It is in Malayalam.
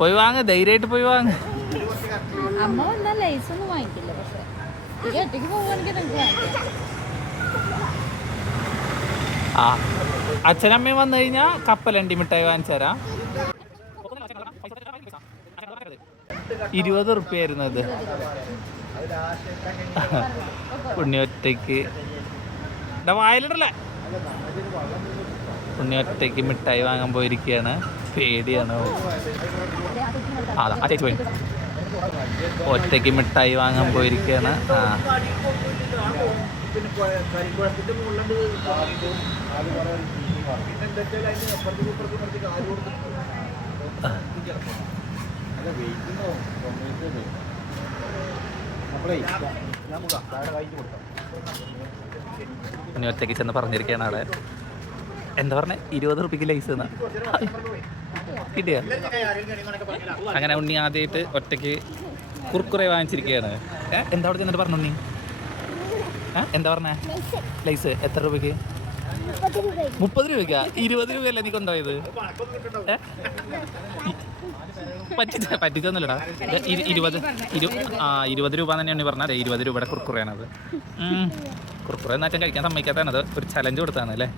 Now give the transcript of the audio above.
പോയി വാങ്ങ, ധൈര്യമായിട്ട് പോയി വാങ്ങ. അമ്മ വന്നാൽ ലൈസ് ഒന്നും വാങ്ങിക്കില്ല, പക്ഷെ ഒറ്റയ്ക്ക് പോകുവാണെങ്കിൽ നമുക്ക് വാങ്ങിക്കാം. ആ അച്ഛനമ്മയും വന്നു കഴിഞ്ഞാൽ കപ്പലണ്ടി മിഠായി വാങ്ങിച്ചു തരാം. 20 റുപ്യായിരുന്നു അത്. ഉണ്ണിയൊറ്റയ്ക്ക് വായിലിടല്ലേ. ഉണ്ണിയൊറ്റയ്ക്ക് മിഠായി വാങ്ങാൻ പോയിരിക്കുകയാണ്. പേടിയാണ്. ആ ചേച്ചി പോയി ഒറ്റയ്ക്ക് മിഠായി വാങ്ങാൻ പോയിരിക്കുകയാണ്. ആ ഉണ്ണി ഒറ്റയ്ക്ക് ചെന്ന് പറഞ്ഞിരിക്കുകയാണ് ആളെ. എന്താ പറഞ്ഞ 20 റുപ്യക്ക് ലൈസ് എന്നാ കിട്ടിയ. അങ്ങനെ ഉണ്ണി ആദ്യമായിട്ട് ഒറ്റയ്ക്ക് കുർക്കുറെ വാങ്ങിച്ചിരിക്കുകയാണ്. എന്താ അവിടെ ചെന്നിട്ട് പറഞ്ഞു ഉണ്ണി? എന്താ പറഞ്ഞേ? ലൈസ് എത്ര രൂപയ്ക്ക്? 30 രൂപയ്ക്കാ? 20 രൂപയല്ലേ നീ കൊണ്ടുപോയത്? പറ്റിച്ചൊന്നുമില്ലടാ. 20 രൂപ തന്നെയാണ് പറഞ്ഞത്. 20 രൂപയുടെ കുർക്കുറയാണത്. കുർക്കുറ എന്ന് വെച്ചാൽ കഴിക്കാൻ സമ്മതിക്കാത്തതാണ്. അത് ഒരു ചലഞ്ച് കൊടുത്താണ് അല്ലേ?